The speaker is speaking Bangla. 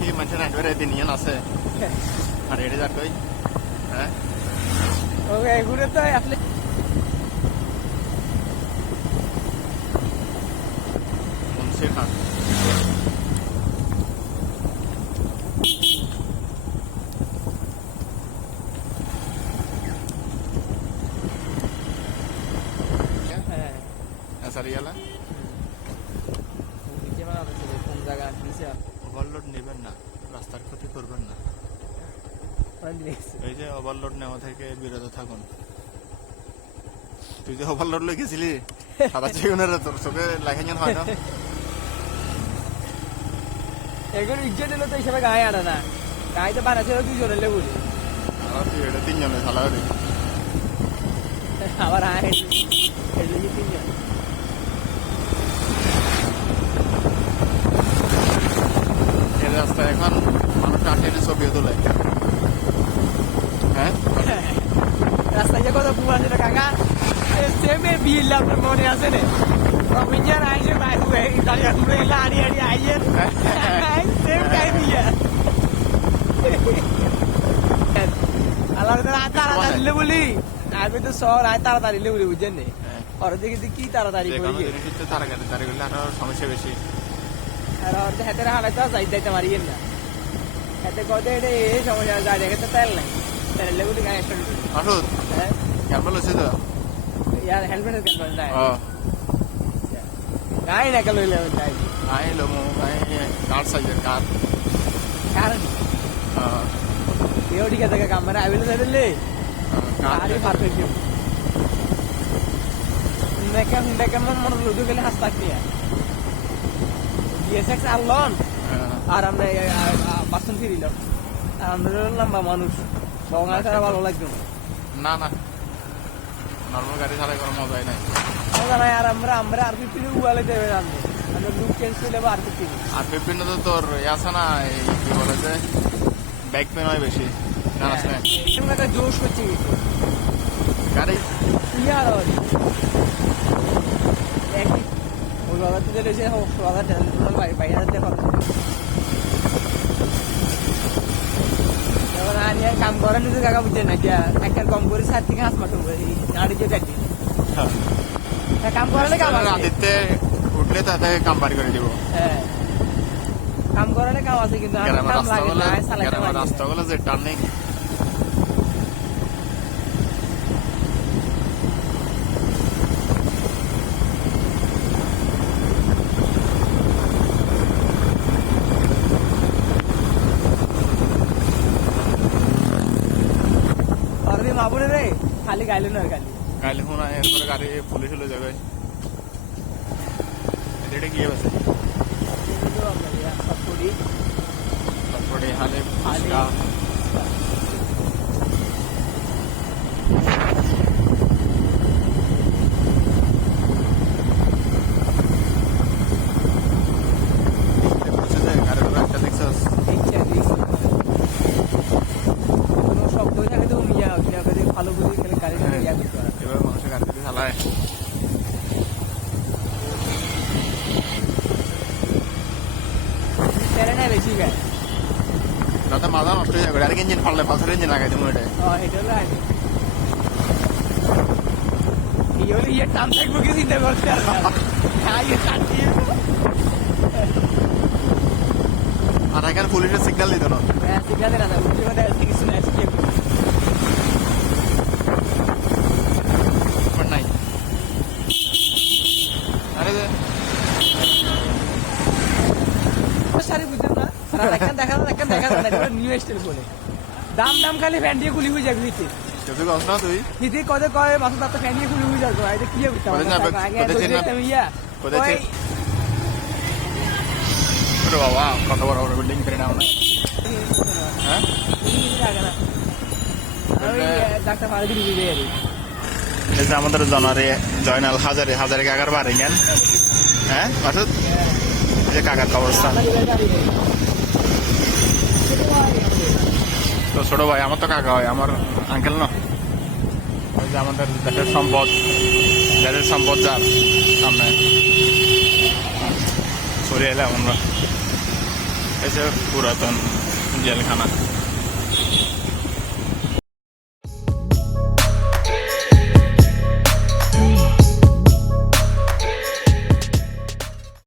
কি মানুষ না করে দিন ইয়ান আছে আর এটা যা কই হ্যাঁ ওকে ঘুরে তো আসলে মুন্সি খান সারিয়ালা কোন জায়গা ওভারলোড নেবেন না রাস্তার ক্ষতি করবেন না এই যে ওভারলোড নেওয়া থেকে বিরত থাকুন তুই যে ওভারলোড লেগেছিলি সাদা চিকনের তোর চোখে লাগাইন হয় না এখন ইজ্জত এলো তো হিসাবে গায়ে আনা না গায়ে তো বানাচ্ছে দুজন এলে বলি আর তুই এটা তিনজনে সালারি আবার আয় তিনজন এই রাস্তায় এখন মানুষ আটকে ছবিও তোলে হ্যাঁ রাস্তায় যে কত পুরান যেটা কাকা সেমে বিল আপনার মনে আছে না রবিঞ্জার আইসে বাইরে দাঁড়িয়ে ঘুরে এলে আড়ি আড়ি আইয়ে সেম টাইম ইয়া আল্লাহ তাড়াতাড়ি বলি আমি তো শহর আয় তাড়াতাড়ি বলি বুঝছেন নি ওর দেখি কি তাড়াতাড়ি তাড়াতাড়ি করলে আরো সমস্যা বেশি আর ওর হাতে হালাইতে যাইতে মারিয়েন না হাতে কত এটা এই সমস্যা যায় দেখে তো তেল নাই তেল লেগুলি গায়ে একটা আসুন হ্যাঁ ক্যাম্পেল হচ্ছে তো यार हेलमेट कैंपल जाए हां गाय ना कलो ले जाए आए लो मो आए कार साइज कार कारण हां एवढी का जगह काम रे आवेले ले कार परफेक्ट नेका मन लुदू गेले हस्ता किया DSX আনলন আর আমরা বাসন ফিরিল আর আমরা লম্বা মানুষ বঙ্গা ছাড়া ভালো লাগবে না না নরমাল গাড়ি চালাই কোনো মজাই নাই মজা নাই আর আমরা আর পিছনে উয়ালে দেবে আমি আমরা লুক চেঞ্জ করে নেবো আর পিছনে তো তোর আছে না কি বলে যে ব্যাক পেন হয় বেশি জানাস না তুমি একটা জোশ করছি গাড়ি ইয়ার একই ওই বাবা তুই এসে বাবা টেলিফোন বাইরে দেখো আর কাম করার নিজে কাকা বুঝছেন না একটা কম করে 7 থেকে 8 মাস হবে গাড়ি যে গাড়ি কাম করালে কাম আছে রাতে উঠলে তাতে কাম বাড়ি করে দিব হ্যাঁ কাম করালে কাম আছে কিন্তু আর কাম লাগে না চালাতে লাগে রাস্তাগুলো যে টার্নিং মাবুরে রে খালি গাইলে না গাইলে ফোন এরপরে গাড়ি পুলিশ হলে যাবে এটা কি আছে সবকটি হালে ফুচকা ভালো করে খেলে গাড়ি ইয়া করতে পারে এবার মানুষের গাড়ি চালায় তেরে না বেশি গায় তাতে মাথা নষ্ট হয়ে যাবে আর ইঞ্জিন ফাললে পাথরের ইঞ্জিন লাগাই দেবো এটা এটা হলো আগে এই হলো ইয়ে টান থাকবো কি চিন্তা করতে আর আর এখানে পুলিশের সিগন্যাল দিত না সিগন্যাল দেয় না উঠে মধ্যে কিছু না স্কেপ নাই আরে সারি বুঝছেন না সারা একটা দেখা না নিউ স্টাইল বলে দাম খালি ফ্যান দিয়ে খুলি হয়ে যাবে হিতে তুই কস না তুই হিতে কত কয় মাসে তাতে ফ্যান দিয়ে খুলি হয়ে যাবে এটা কি হবে আগে তো ইয়া কোথায় বাবা কত বড় বড় বিল্ডিং করে নাও না হ্যাঁ ডাক্তার ফারুক দিদি দেয় এই যে আমাদের জনারে জয়নাল হাজারে কাকার বাড়ি গেন হ্যাঁ অর্থাৎ এই যে কাকার কবরস্থান তো ছোট ভাই আমার তো কাকা হয় আমার আঙ্কেল না ওই যে আমাদের দেশের সম্পদ যার সামনে চলে এলাম আমরা এসে পুরাতন জেলখানা।